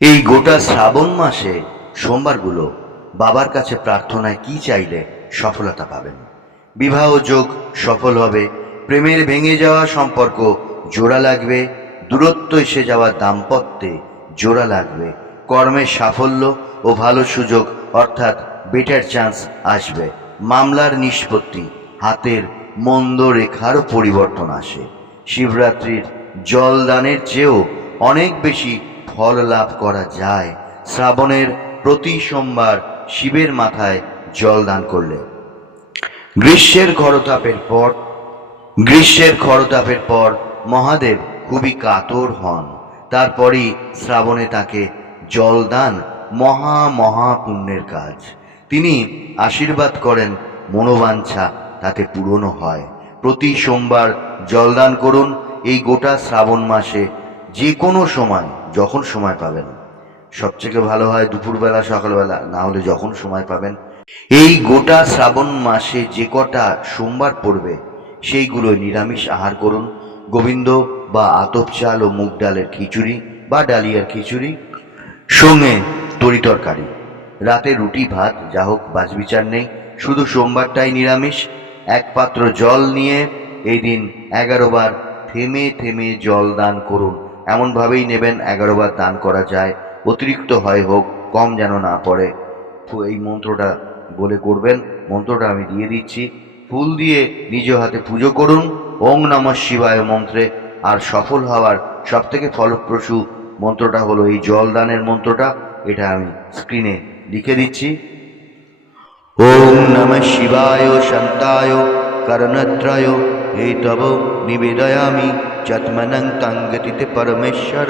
এই গোটা শ্রাবণ মাসে, সোমবারগুলো বাবার কাছে প্রার্থনায় কি চাইলে সফলতা পাবেন? বিবাহ যোগ সফল হবে, প্রেমের ভেঙে যাওয়া সম্পর্ক জোড়া লাগবে, দূরত্ব এসে যাওয়া দাম্পত্যে জোড়া লাগবে কর্মের সাফল্য ও ভালো সুযোগ অর্থাৎ বেটার চান্স আসবে, মামলার নিষ্পত্তি, হাতের মন্দ রেখারও পরিবর্তন আসে, শিবরাত্রির জলদানের চেয়েও অনেক বেশি ফল লাভ করা যায়। শ্রাবণের প্রতি সোমবার শিবের মাথায় জল দান করলে। গ্রীষ্মের খরতাপের পর, গ্রীষ্মের খরতাপের পর মহাদেব খুবই কাতর হন। তারপরই শ্রাবণে তাকে জলদান মহা মহা পুণ্যের কাজ। তিনি আশীর্বাদ করেন, মনোবাঞ্ছা তাতে পূরণও হয়। প্রতি সোমবার জলদান করুন, এই গোটা শ্রাবণ মাসে যে কোনো সময়, যখন সময় পাবেন। সবথেকে ভালো হয় দুপুরবেলা, সকালবেলা, না হলে যখন সময় পাবেন। এই গোটা শ্রাবণ মাসে যে কটা সোমবার পড়বে সেইগুলো নিরামিষ আহার করুন। গোবিন্দ বা আতপ চাল ও মুগ ডালের খিচুড়ি বা ডালিয়ার খিচুড়ি। সঙ্গে তরি তরকারি রাতে রুটি, ভাত, যা হোক বাজবিচার নেই। শুধু সোমবারটাই নিরামিষ। এক পাত্র জল নিয়ে এই দিন এগারো বার থেমে থেমে জল দান করুন। এমনভাবেই নেবেন এগারো বার দান করা যায়, অতিরিক্ত হয় হোক, কম যেন না পড়ে। এই মন্ত্রটা বলে করবেন, মন্ত্রটা আমি দিয়ে দিচ্ছি। ফুল দিয়ে নিজ হাতে পুজো করুন, ওং নমঃ শিবায় মন্ত্রে, আর সফল হওয়ার সব থেকে ফলপ্রসূ মন্ত্রটা হলো এই জলদানের মন্ত্রটা, এটা আমি স্ক্রিনে লিখে দিচ্ছি। ওম নমঃ শিবায়, শান্তায়, করণত্রয় হে তব নিবেদয়ামি। চত্মনং তঙ্গতিতে পরমেশ্বর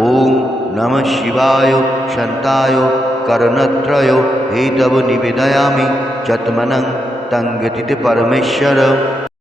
ওম নম শিবায় শান্তায় করণত্রয় হে তব নিবেদয়ামি চত্মনং তঙ্গতিতে পরমেশ্বর